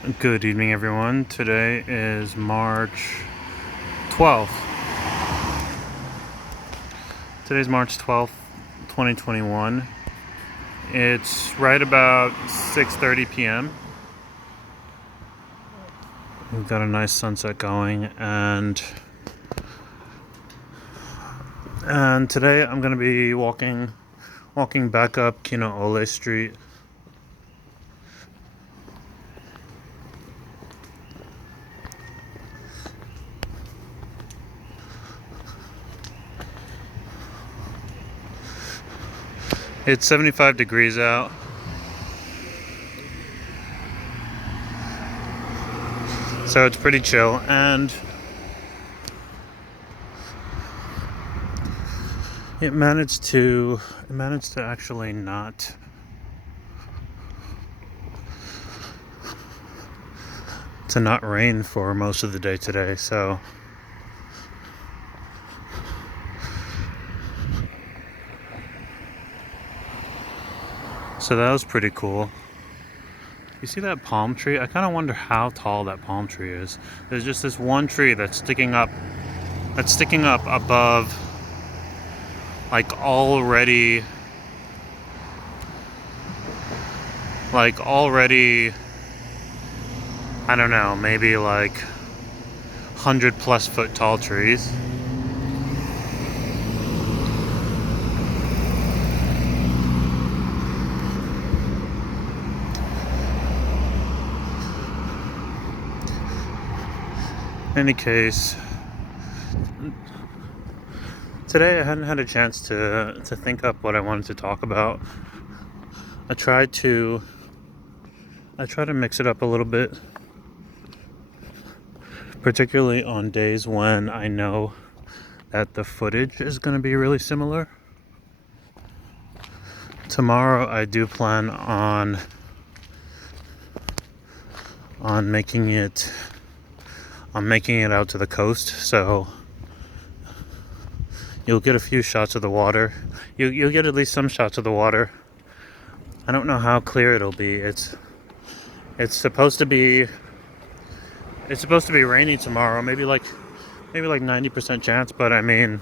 Good evening, everyone. Today is March 12th. Today's March 12th, 2021. It's right about 6:30 p.m. We've got a nice sunset going, and today I'm going to be walking back up Kinoole Street. It's 75 degrees out. So it's pretty chill, and it managed to actually not rain for most of the day today, so that was pretty cool. You see that palm tree? I kind of wonder how tall that palm tree is. There's just this one tree that's sticking up above, like already, I don't know, maybe like 100+ foot tall trees. In any case, today I hadn't had a chance to think up what I wanted to talk about. I try to mix it up a little bit, particularly on days when I know that the footage is going to be really similar. Tomorrow I do plan on making it out to the coast, so you'll get a few shots of the water. You'll get at least some shots of the water. I don't know how clear it'll be. It's supposed to be rainy tomorrow, maybe like 90% chance, but I mean,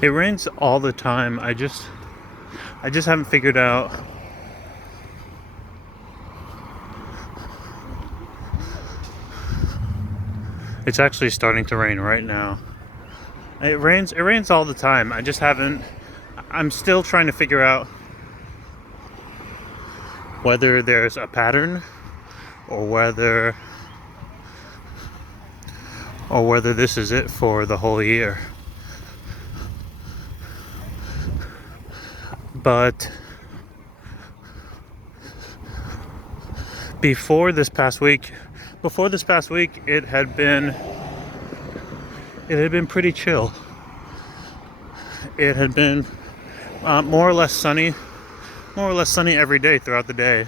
it rains all the time. I just haven't figured out it's actually starting to rain right now. It rains all the time. I'm still trying to figure out whether there's a pattern or whether this is it for the whole year. But before this past week, it had been pretty chill. It had been more or less sunny every day throughout the day.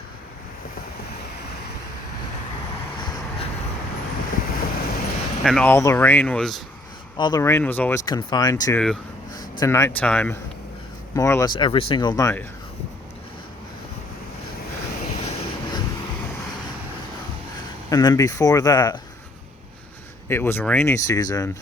And all the rain was always confined to nighttime, more or less every single night. And then before that, it was rainy season.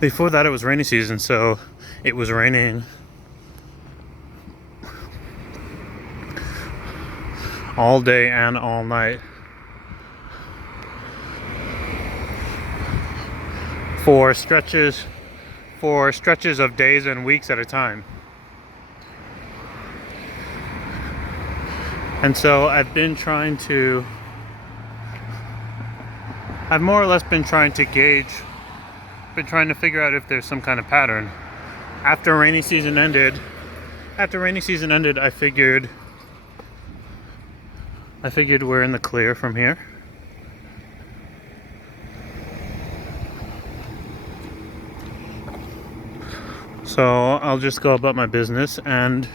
Before that, it was rainy season, so it was raining all day and all night for stretches of days and weeks at a time. And so I've more or less been trying to gauge been trying to figure out if there's some kind of pattern. After rainy season ended, I figured we're in the clear from here. So I'll just go about my business, and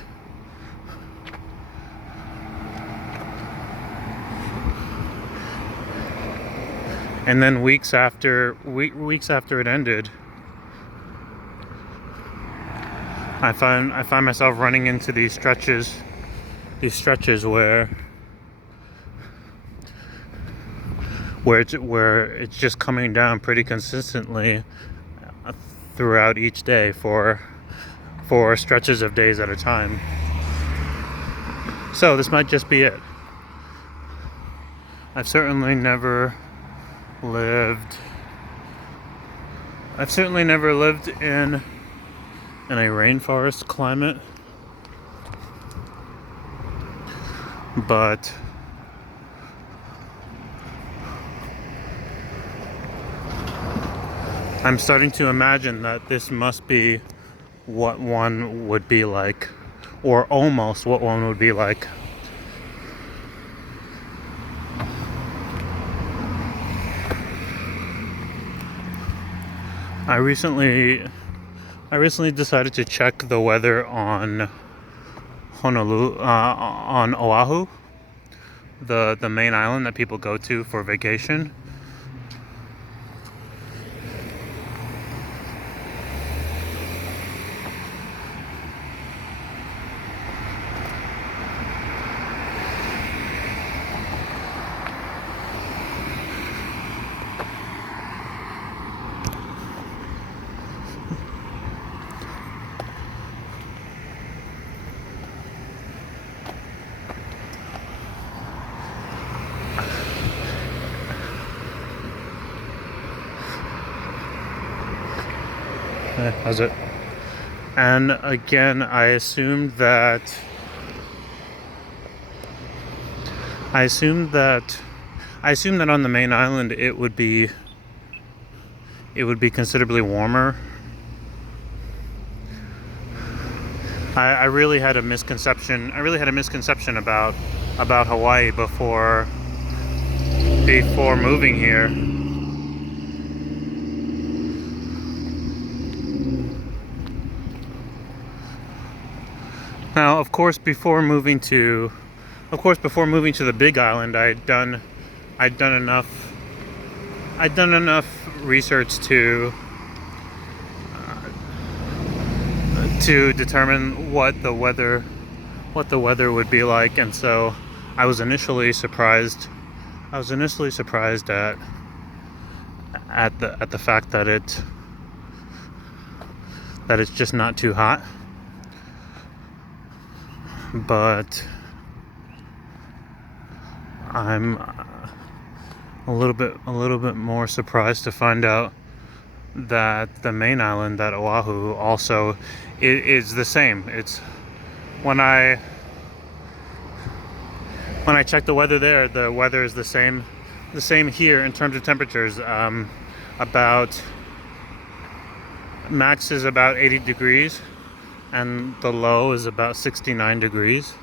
then weeks after it ended, I find myself running into these stretches where it's just coming down pretty consistently throughout each day for stretches of days at a time. So this might just be it. I've certainly never lived in a rainforest climate, but I'm starting to imagine that this must be what one would be like, or almost what one would be like. I recently decided to check the weather on Honolulu, on Oahu, the main island that people go to for vacation. How's it? And again, I assumed that on the main island it would be considerably warmer. I really had a misconception about Hawaii before moving here. Now, of course, before moving to the Big Island, I'd done enough research to determine what the weather would be like, and so I was initially surprised at the fact that it's just not too hot. But I'm a little bit more surprised to find out that the main island, that Oahu, also is the same. It's when I check the weather there, the weather is the same here in terms of temperatures. About max is about 80 degrees. And the low is about 69 degrees.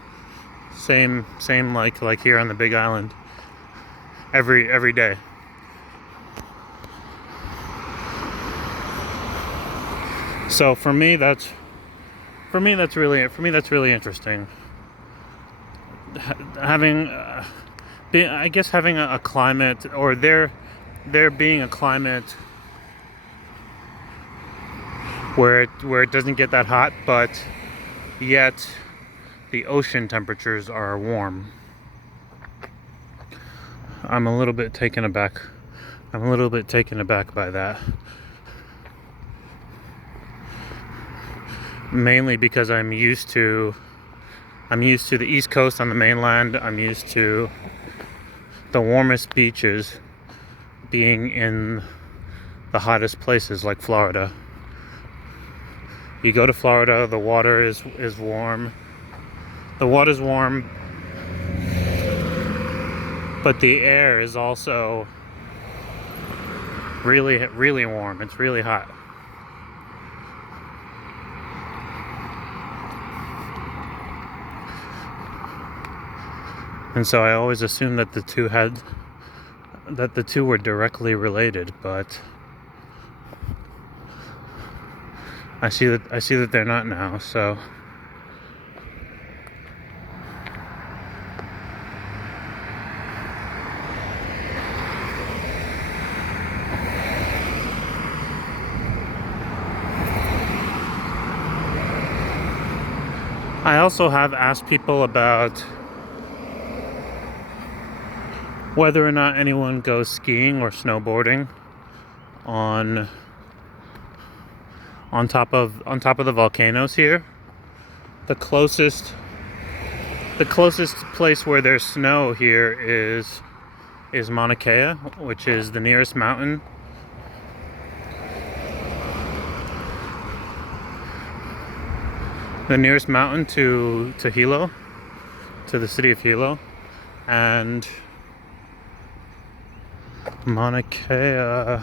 Same like here on the Big Island. Every day. So for me that's really interesting. Having a climate, or there being a climate where it doesn't get that hot, but yet the ocean temperatures are warm. I'm a little bit taken aback by that. Mainly because I'm used to the East Coast on the mainland. I'm used to the warmest beaches being in the hottest places like Florida. You go to Florida, the water is warm. The water's warm, but the air is also Really, really warm. It's really hot. And so I always assumed that the two were directly related, but I see that they're not now, so I also have asked people about whether or not anyone goes skiing or snowboarding on top of the volcanoes here. The closest place where there's snow here is Mauna Kea, which is the nearest mountain. The nearest mountain to Hilo, to the city of Hilo, and Mauna Kea,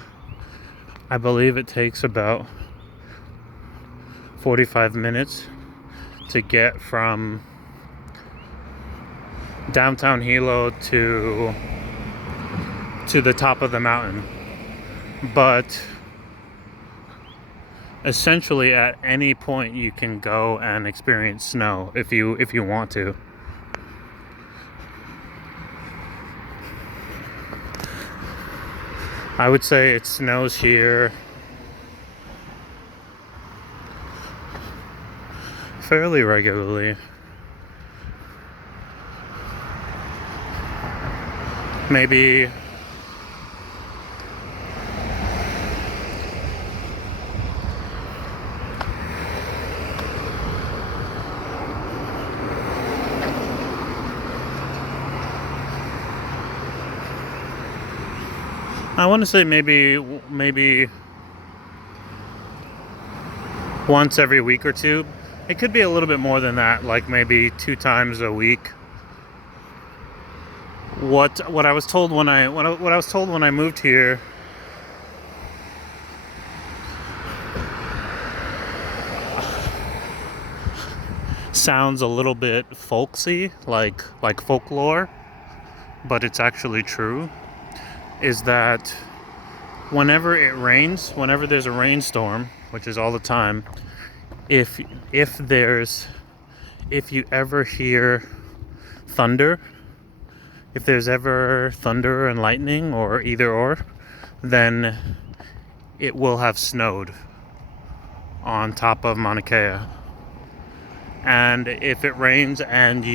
I believe it takes about 45 minutes to get from downtown Hilo to the top of the mountain. But essentially at any point you can go and experience snow if you want to. I would say it snows here fairly regularly. Maybe I want to say maybe once every week or two. It could be a little bit more than that, like maybe 2 times a week. What I was told when I moved here sounds a little bit folksy, like folklore, but it's actually true. Is that whenever it rains, whenever there's a rainstorm, which is all the time, if you ever hear thunder, if there's ever thunder and lightning or either or, then it will have snowed on top of Mauna Kea. And if it rains and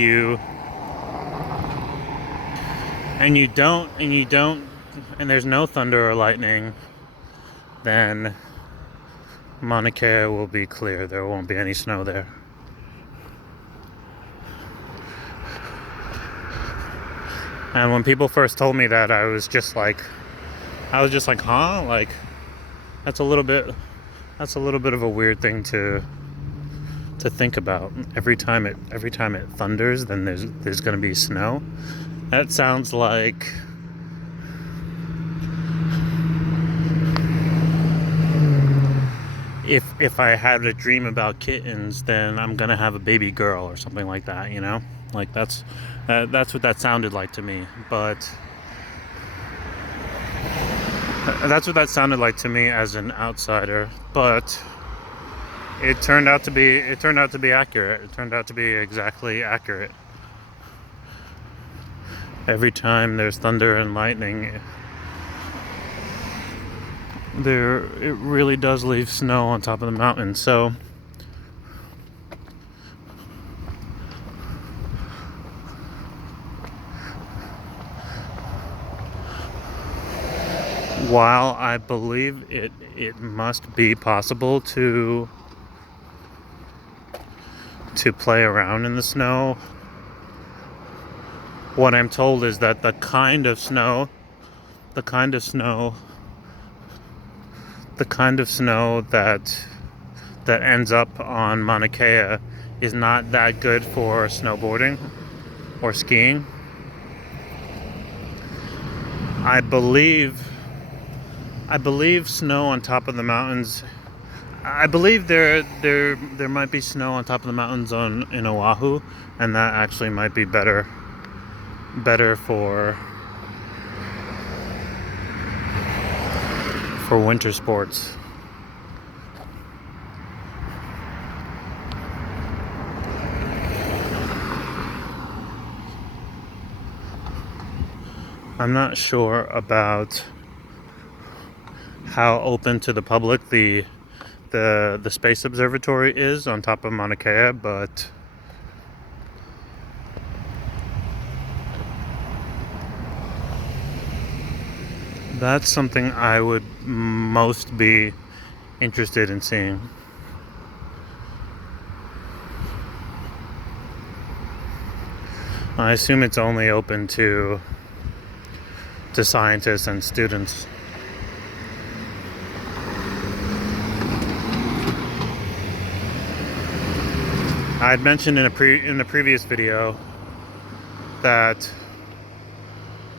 there's no thunder or lightning, then Mauna Kea will be clear. There won't be any snow there. And when people first told me that, I was just like, huh? Like, that's a little bit of a weird thing to think about. Every time it thunders, then there's going to be snow. That sounds like if I had a dream about kittens, then I'm gonna have a baby girl or something like that, you know? Like that's what that sounded like to me. But that's what that sounded like to me as an outsider. But it turned out to be accurate. It turned out to be exactly accurate. Every time there's thunder and lightning, it really does leave snow on top of the mountain. So while I believe it must be possible to play around in the snow, what I'm told is that the kind of snow that ends up on Mauna Kea is not that good for snowboarding or skiing. I believe I believe snow on top of the mountains. I believe there might be snow on top of the mountains in Oahu, and that actually might be better for winter sports. I'm not sure about how open to the public the space observatory is on top of Mauna Kea, but that's something I would most be interested in seeing. I assume it's only open to scientists and students. I had mentioned in a previous video that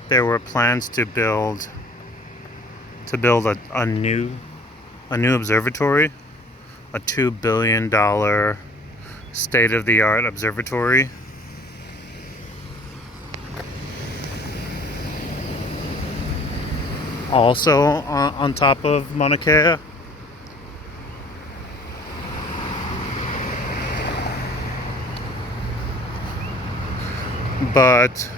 there were plans to build a new observatory, a $2 billion state-of-the-art observatory. Also on top of Mauna Kea. But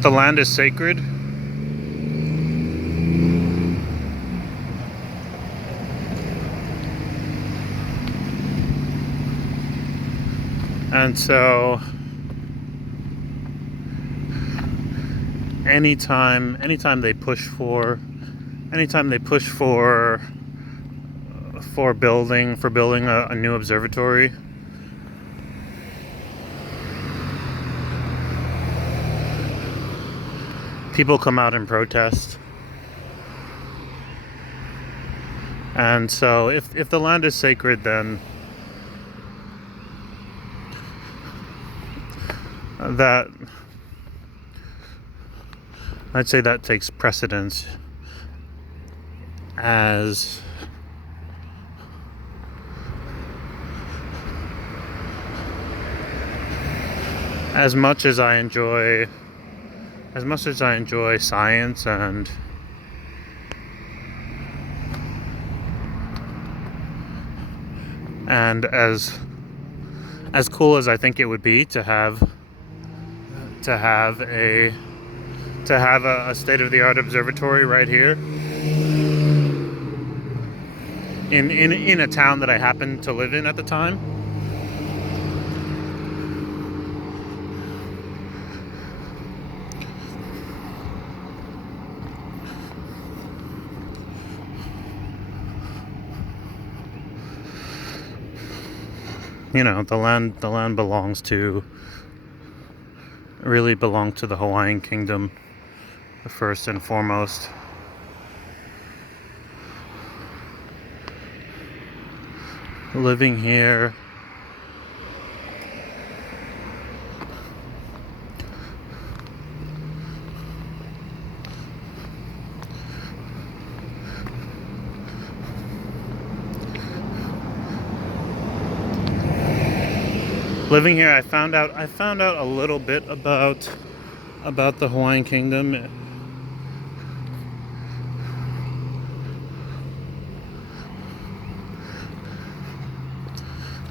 the land is sacred. And so anytime they push for building a new observatory, people come out and protest. And so if the land is sacred, then that, I'd say that takes precedence as much as I enjoy science and as cool as I think it would be to have a state-of-the-art observatory right here in a town that I happened to live in at the time. You know, the land belongs to the Hawaiian Kingdom first and foremost. Living here, I found out a little bit about the Hawaiian Kingdom.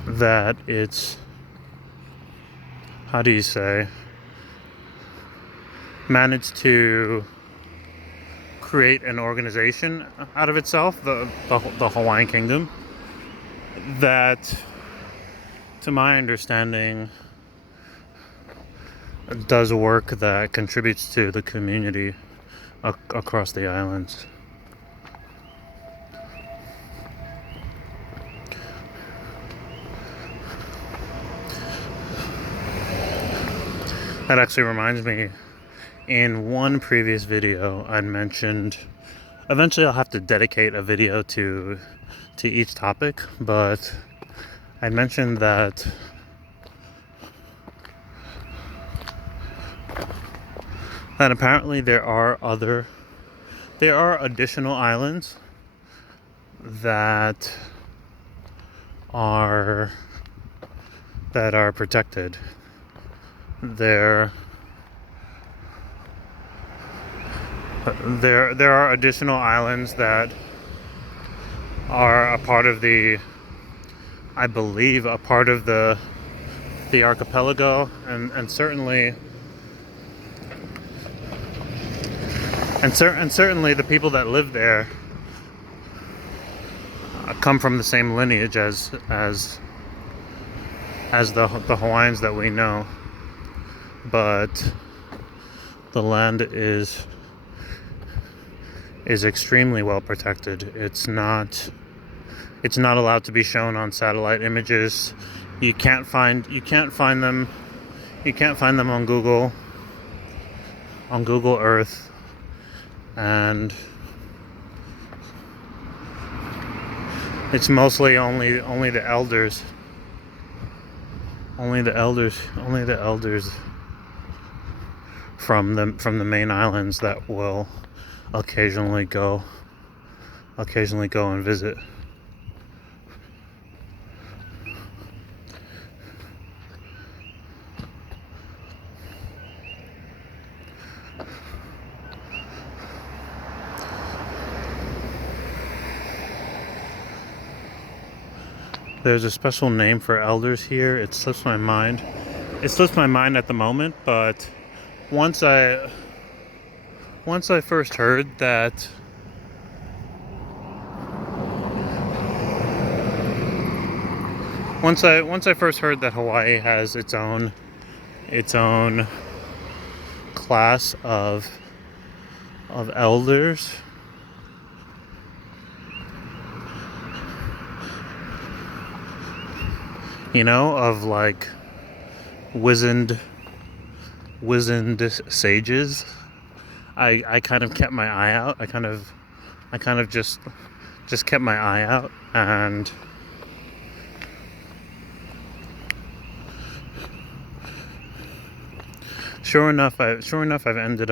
That it's, how do you say, managed to create an organization out of itself, the Hawaiian Kingdom, that, to my understanding, does work that contributes to the community across the islands. That actually reminds me, in one previous video I'd mentioned eventually I'll have to dedicate a video to each topic, but I mentioned that apparently there are additional islands that are protected. There are additional islands that are a part of the, I believe, a part of the archipelago, and certainly the people that live there come from the same lineage as the Hawaiians that we know, but the land is extremely well protected. It's not allowed to be shown on satellite images. You can't find them on Google Earth, and it's mostly only the elders from the main islands that will occasionally go and visit. There's a special name for elders here. It slips my mind. It slips my mind at the moment, but once I first heard that Hawaii has its own class of elders, of like wizened sages, I kind of kept my eye out. I kind of just kept my eye out, and sure enough I've ended up